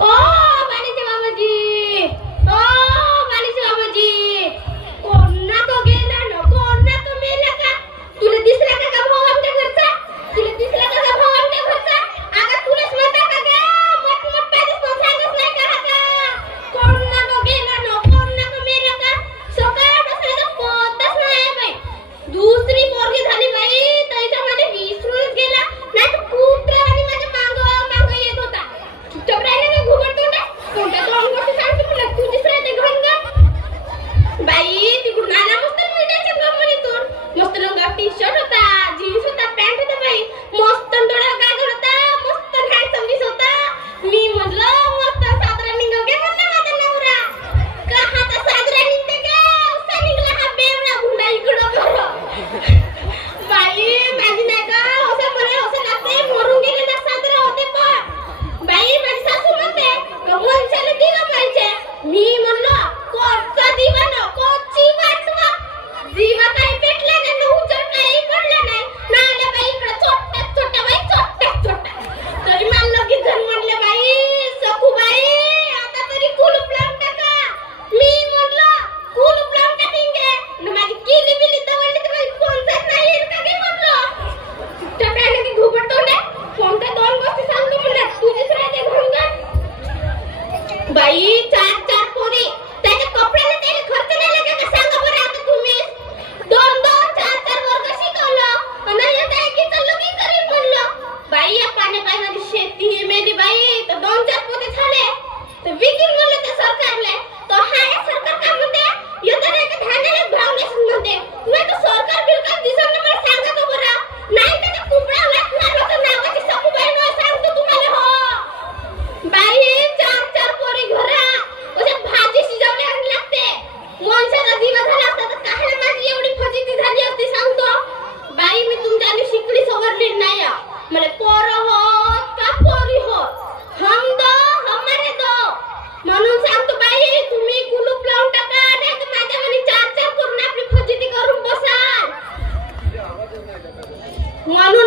ओ बालीचे बाबाजी, ओ बालीचे बाबाजी, कोणा तो गेला ना, कोणा तो मेला का? तुला दिसला का भाऊ आमच्या घरचा? तुला दिसला का भाऊ आमच्या घरचा? आता तुलाच म्हणता का ग? मोठ पॅरिस पण सांगत नाही का का? कोणा तो गेला ना, कोणा तो मेला का? सकाळपासून तर पोतच नाही बाई. दुसरी पोरगी झाली बाई, तैसा मध्ये विसरूनच गेला. नाही तर कुत्रा आणि माझ्या मागं येत होता. चुपचाप राहिला का घुबडतो ना? कोणत्या दोन गोष्टी सांगते तुला, तू दिसला ते घेऊन ग. बाई तिकडून आला मस्त मिठाच्या कंपनीतून. मस्त रंगा टी-शर्ट होता, जीन्स होता, पॅन्ट होता बाई. मस्त डोळ्यावर काजळ होता, मस्त हँडसम दिसत होता. मी म्हटलं मस्त साजरा निघाव गे म्हणलं माझा नवरा. का हाता साजरा निघते का? उसा निघला हा बेवडा भुंडा इकडं बरं. बाई माझी नाही का असं मला असं लागते मरून गेलेला साजरा होते पण. बाई माझी सासू म्हणते का वंशाला दिवा पाहिजे. मी म्हणलो कोणचा दिवा न कोणची वाचवा. दिवा काही पेटला नाही न उजळलाही पडला नाही. नाल्या बाई इकडं छोट्या बाई छोट्या. तरी मला लगेच जण म्हणले बाई सखूबाई आता तरी कुलूप लावून टाका. मी म्हणलो कुलूप लावून टाकींगे न माझी किली बिली दवडली तर माझी कोणचाच नाही येईल का गे म्हणलो. त्या प्राण्याची घुबड तोंडे कोणत्या दोन गोष्टी सांगतो म्हणलं तुझीच राहते घरून ग. बाई चार पोरी त्याच्या कपड्याला त्याने खर्च नाही लागला का सांगा बरं आता तुम्ही. दोन चार वर्ग शिकवलं आणि आता एकीचं लग्न करीन म्हणलं. बाई या पाण्याची शेती मेली बाई तर 2-4 पोते झाले तर विकीन म्हणलं त्या सरकारले. तो हाय सरकार काय म्हणते येतं नाही का धान्याला भाव नसेल म्हणते. तुम्ही तर सरकार बिलकार दिसत नाही मला सांगा तो बरं. नाही तर ते कुपडा वाटणार होतं नावाची सखूबाई न सांगतो तुम्हाला हो. बाई चार पोरी घरा अशा भाजी शिजवली आणि लागते. वंशाचा दिवा झाला असता तर काहीला माझी एवढी फजिती झाली असती सांगतो. बाई मी तुमच्याने शिकली सवरली नाही. मला पोरं हो का पोरी हो हम दो हमारे दो. म्हणून सांगतो बाई तुम्ही कुलूप लावून टाका नाही तर माझ्या घरी 4 करून आपली फजिती करून बसाल. म्हणून